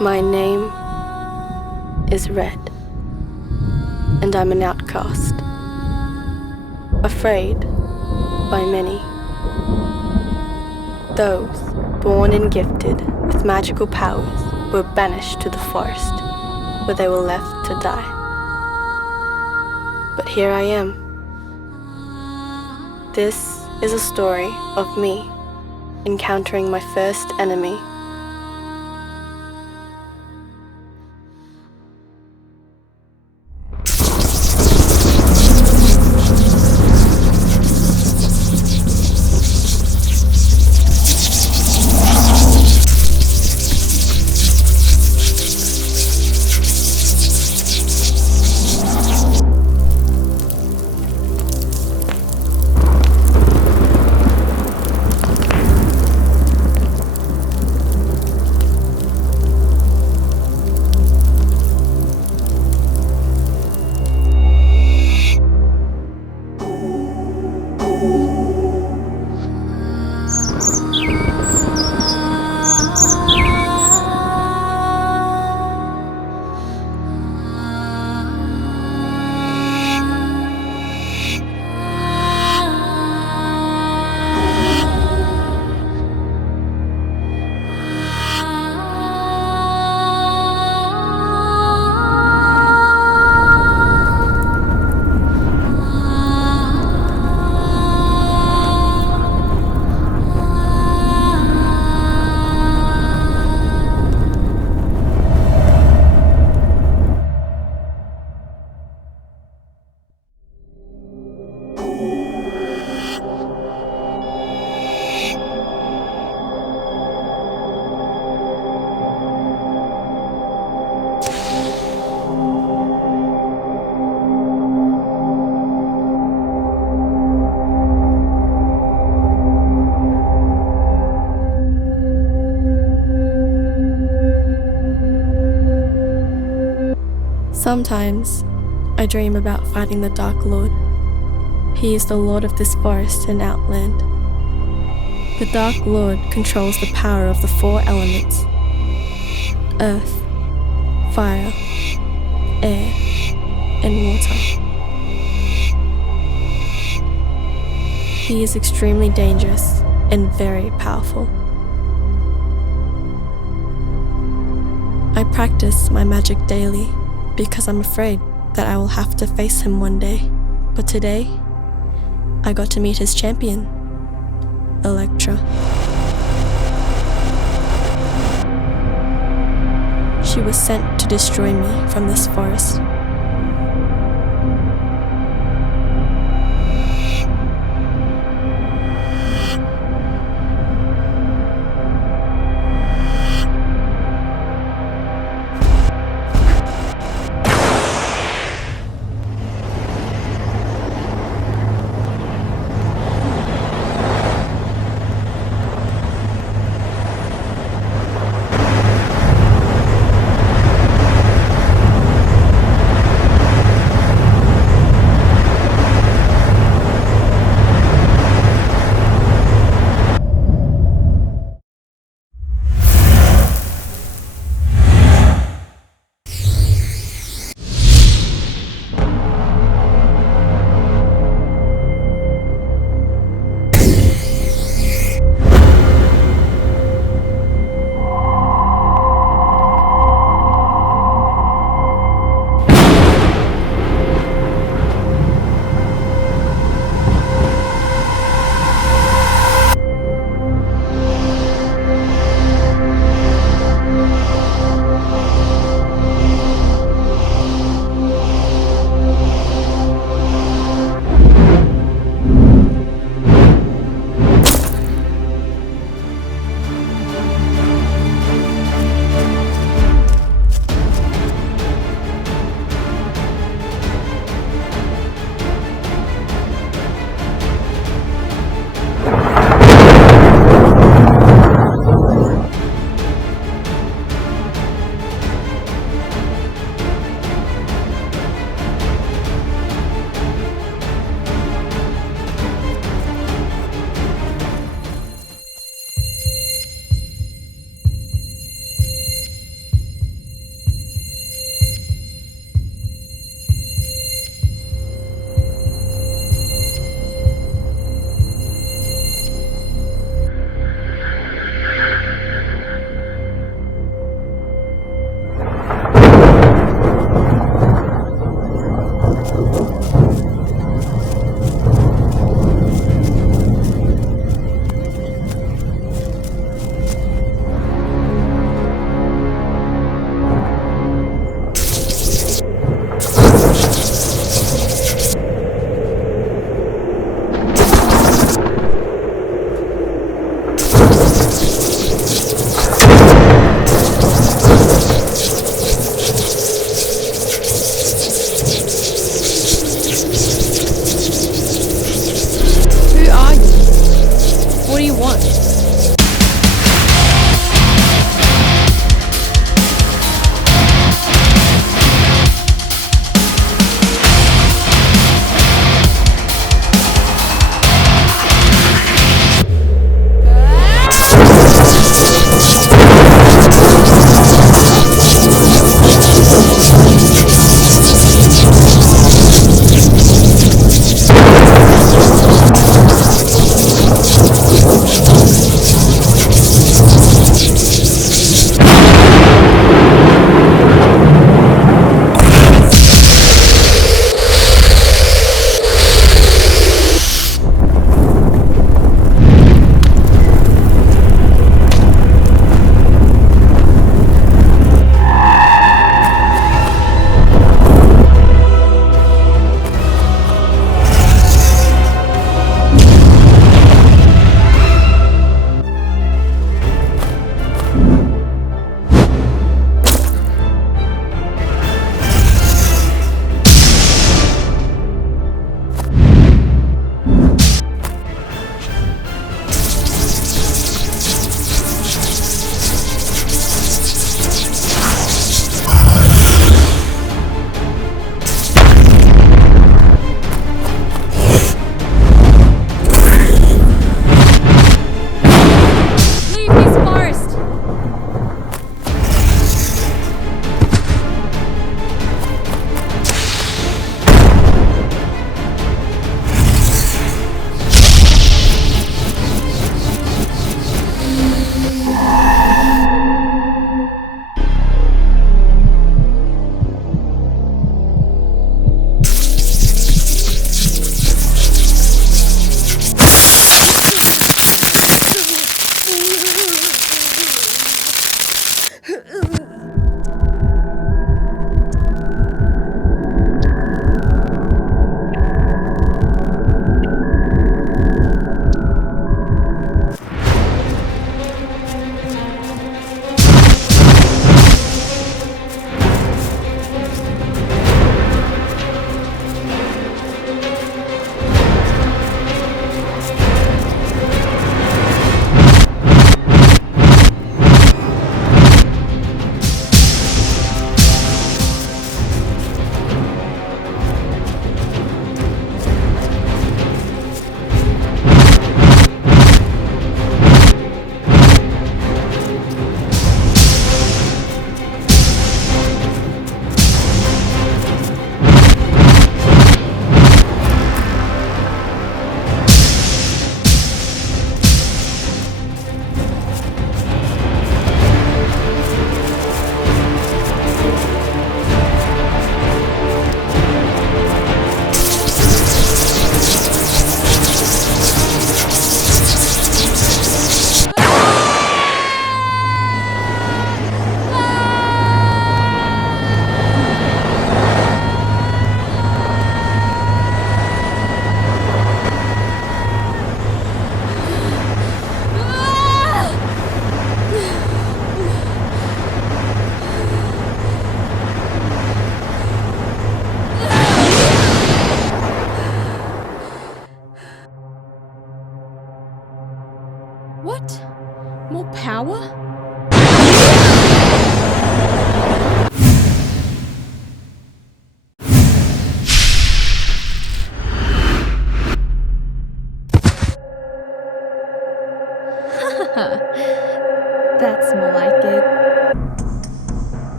My name is Red, and I'm an outcast, afraid by many. Those born and gifted with magical powers were banished to the forest, where they were left to die. But here I am. This is a story of me encountering my first enemy. Sometimes I dream about fighting the Dark Lord. He is the lord of this forest and outland. The Dark Lord controls the power of the four elements: earth, fire, air, and water. He is extremely dangerous and very powerful. I practice my magic daily because I'm afraid that I will have to face him one day. But today, I got to meet his champion, Electra. She was sent to destroy me from this forest.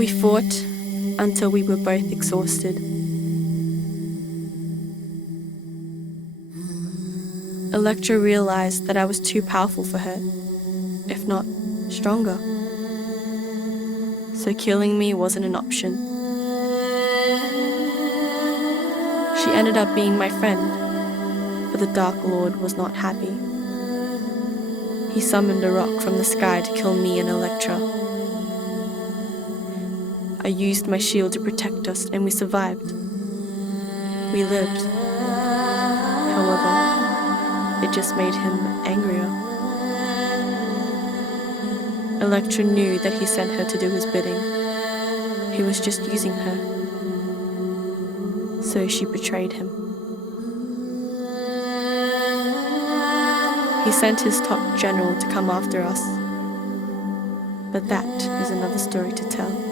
We fought until we were both exhausted. Electra realized that I was too powerful for her, if not stronger. So killing me wasn't an option. She ended up being my friend, but the Dark Lord was not happy. He summoned a rock from the sky to kill me and Electra. I used my shield to protect us and we survived. We lived. However, it just made him angrier. Electra knew that he sent her to do his bidding. He was just using her. So she betrayed him. He sent his top general to come after us. But that is another story to tell.